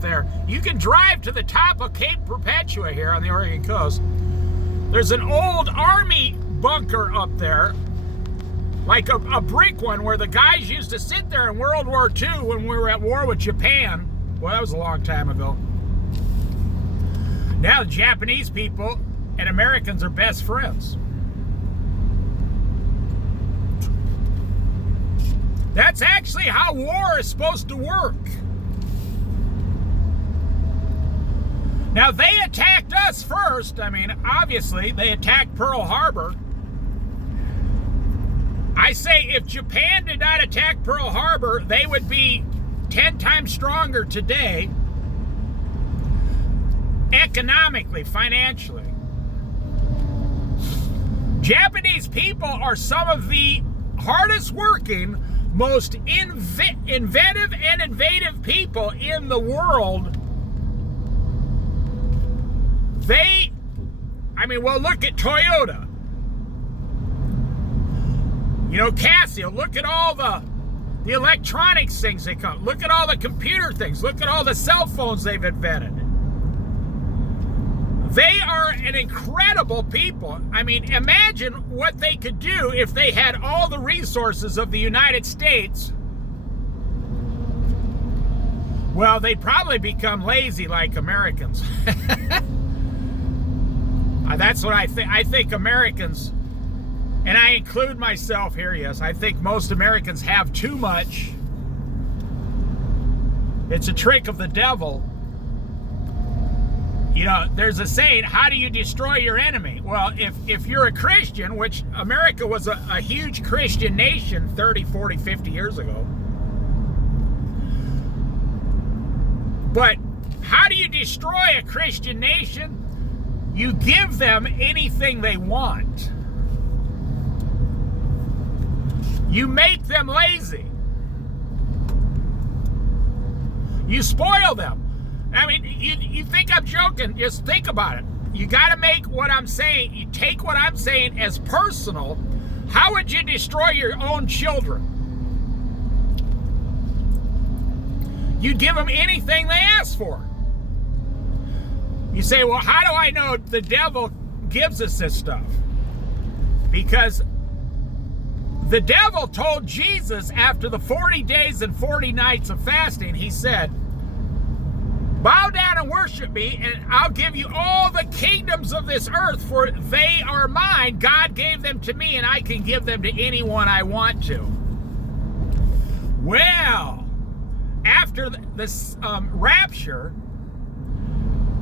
up there. You can drive to the top of Cape Perpetua here on the Oregon coast. There's an old army bunker up there, like a brick one where the guys used to sit there in World War II when we were at war with Japan. Well, that was a long time ago. Now the Japanese people and Americans are best friends. That's actually how war is supposed to work. Now, they attacked us first. I mean, obviously, they attacked Pearl Harbor. I say if Japan did not attack Pearl Harbor, they would be 10 times stronger today, economically, financially. Japanese people are some of the hardest working, most inventive and innovative people in the world. Well, look at Toyota. You know, Casio, look at all the electronics things they come. Look at all the computer things. Look at all the cell phones they've invented. They are an incredible people. I mean, imagine what they could do if they had all the resources of the United States. Well, they'd probably become lazy like Americans. That's what I think. I think Americans, and I include myself here, yes, I think most Americans have too much. It's a trick of the devil. You know, there's a saying, how do you destroy your enemy? Well, if you're a Christian, which America was a huge Christian nation 30, 40, 50 years ago. But how do you destroy a Christian nation? You give them anything they want. You make them lazy. You spoil them. I mean, you think I'm joking, just think about it. You got to make what I'm saying, you take what I'm saying as personal. How would you destroy your own children? You'd give them anything they ask for. You say, well, how do I know the devil gives us this stuff? Because the devil told Jesus after the 40 days and 40 nights of fasting, he said, bow down and worship me, and I'll give you all the kingdoms of this earth, for they are mine. God gave them to me, and I can give them to anyone I want to. Well, after this rapture,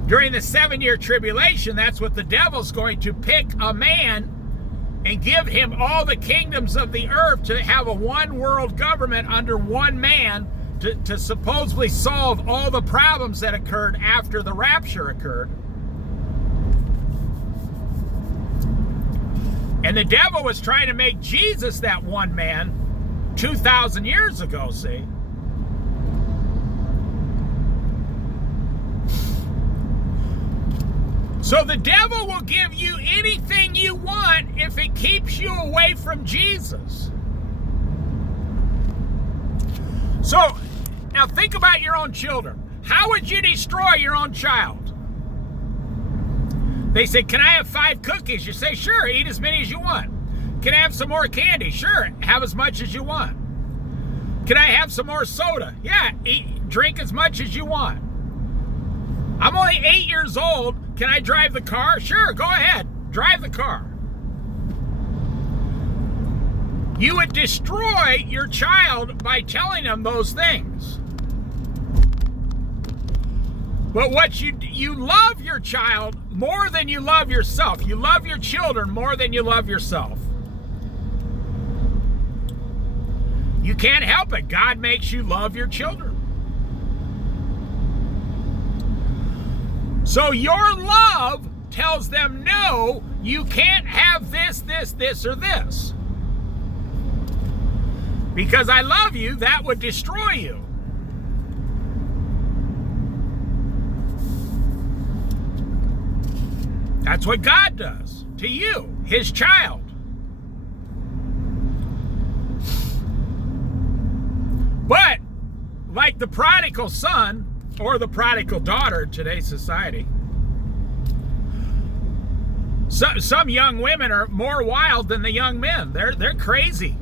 during the 7-year tribulation, that's what the devil's going to pick a man and give him all the kingdoms of the earth to have a one world government under one man to supposedly solve all the problems that occurred after the rapture occurred. And the devil was trying to make Jesus that one man 2,000 years ago, see? So the devil will give you anything you want if it keeps you away from Jesus. So, now think about your own children. How would you destroy your own child? They say, can I have 5 cookies? You say, sure, eat as many as you want. Can I have some more candy? Sure, have as much as you want. Can I have some more soda? Yeah, drink as much as you want. I'm only 8 years old. Can I drive the car? Sure, go ahead. Drive the car. You would destroy your child by telling them those things. But what you love your child more than you love yourself. You love your children more than you love yourself. You can't help it. God makes you love your children. So your love tells them, no, you can't have this, this, this, or this. Because I love you, that would destroy you. That's what God does to you, his child. But, like the prodigal son, or the prodigal daughter in today's society. Some young women are more wild than the young men. They're crazy.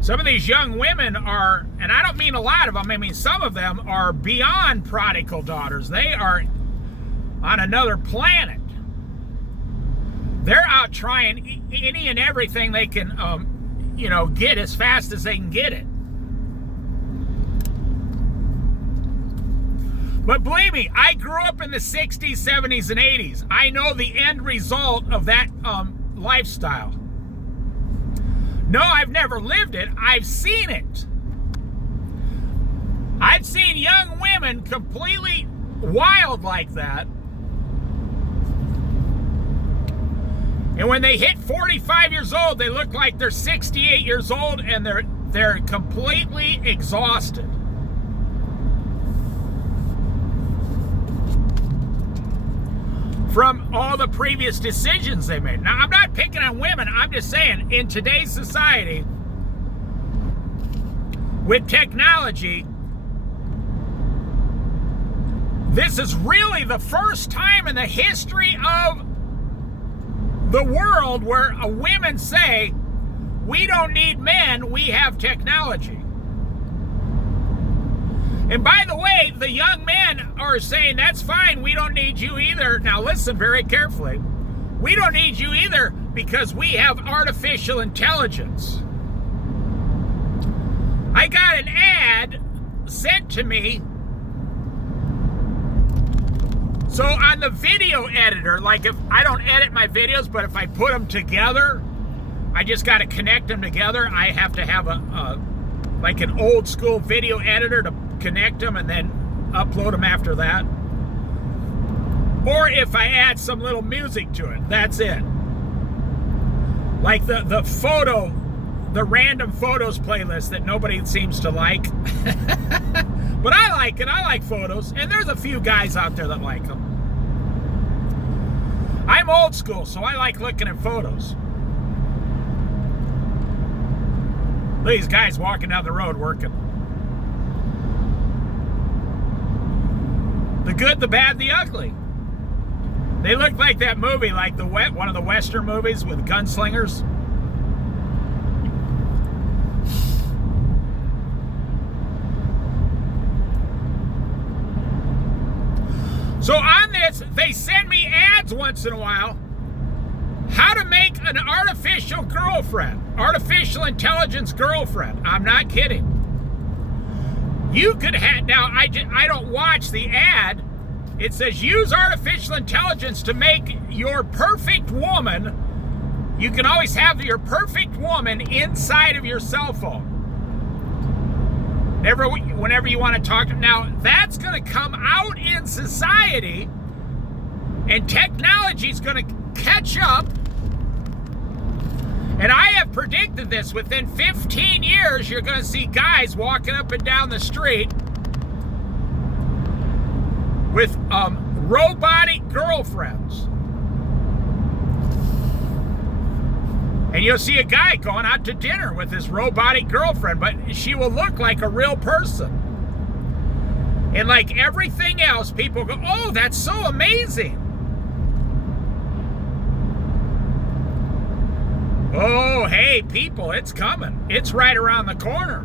Some of these young women are, and I don't mean a lot of them, I mean some of them are beyond prodigal daughters. They are on another planet. They're out trying any and everything they can, get as fast as they can get it. But believe me, I grew up in the 60s, 70s, and 80s. I know the end result of that lifestyle. No, I've never lived it. I've seen it. I've seen young women completely wild like that. And when they hit 45 years old, they look like they're 68 years old and they're completely exhausted. From all the previous decisions they made. Now, I'm not picking on women. I'm just saying, in today's society, with technology, this is really the first time in the history of the world where women say, we don't need men, we have technology. And by the way, the young men are saying, that's fine, we don't need you either. Now listen very carefully. We don't need you either because we have artificial intelligence. I got an ad sent to me. So on the video editor, like if I don't edit my videos, but if I put them together, I just got to connect them together. I have to have like an old school video editor to connect them and then upload them after that. Or if I add some little music to it, that's it. Like the random photos playlist that nobody seems to like. But I like it. I like photos. And there's a few guys out there that like them. I'm old school, so I like looking at photos. These guys walking down the road working. The good, the bad, the ugly. They look like that movie, like one of the Western movies with gunslingers. So on this, they send me ads once in a while. How to make an artificial girlfriend. Artificial intelligence girlfriend. I'm not kidding. You could have, now I don't watch the ad. It says use artificial intelligence to make your perfect woman. You can always have your perfect woman inside of your cell phone. Whenever you want to talk to them. Now, that's going to come out in society, and technology is going to catch up. And I have predicted this. Within 15 years, you're going to see guys walking up and down the street with robotic girlfriends. And you'll see a guy going out to dinner with his robotic girlfriend, but she will look like a real person. And like everything else, people go, oh, that's so amazing. Oh, hey, people, it's coming. It's right around the corner.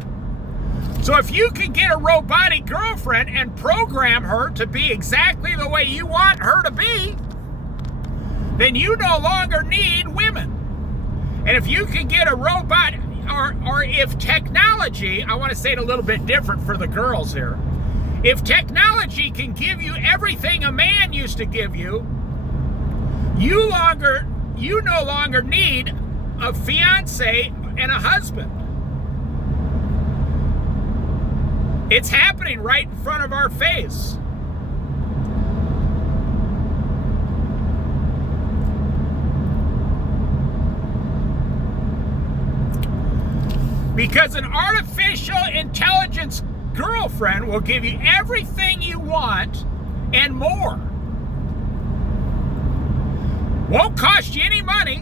So if you can get a robotic girlfriend and program her to be exactly the way you want her to be, then you no longer need women. And if you can get a robot, or if technology, I want to say it a little bit different for the girls here. If technology can give you everything a man used to give you, you no longer need a fiance and a husband. It's happening right in front of our face. Because an artificial intelligence girlfriend will give you everything you want and more. Won't cost you any money.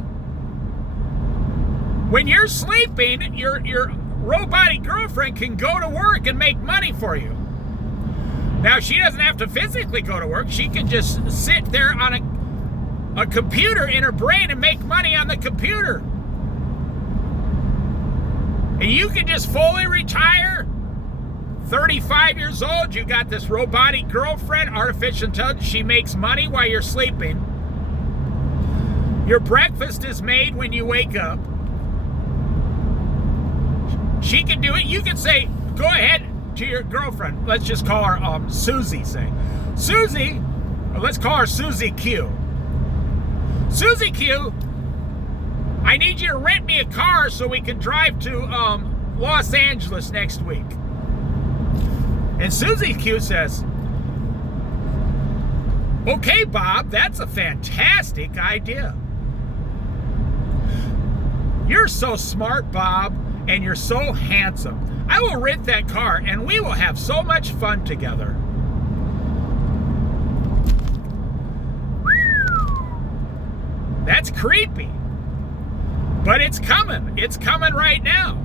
When you're sleeping, your robotic girlfriend can go to work and make money for you. Now, she doesn't have to physically go to work. She can just sit there on a computer in her brain and make money on the computer. And you can just fully retire. 35 years old, you got this robotic girlfriend, artificial intelligence. She makes money while you're sleeping. Your breakfast is made when you wake up. She can do it. You can say, go ahead to your girlfriend. Let's just call her Susie, say. Susie, or let's call her Susie Q. Susie Q, I need you to rent me a car so we can drive to Los Angeles next week. And Susie Q says, okay, Bob, that's a fantastic idea. You're so smart, Bob, and you're so handsome. I will rent that car, and we will have so much fun together. That's creepy. But it's coming. It's coming right now.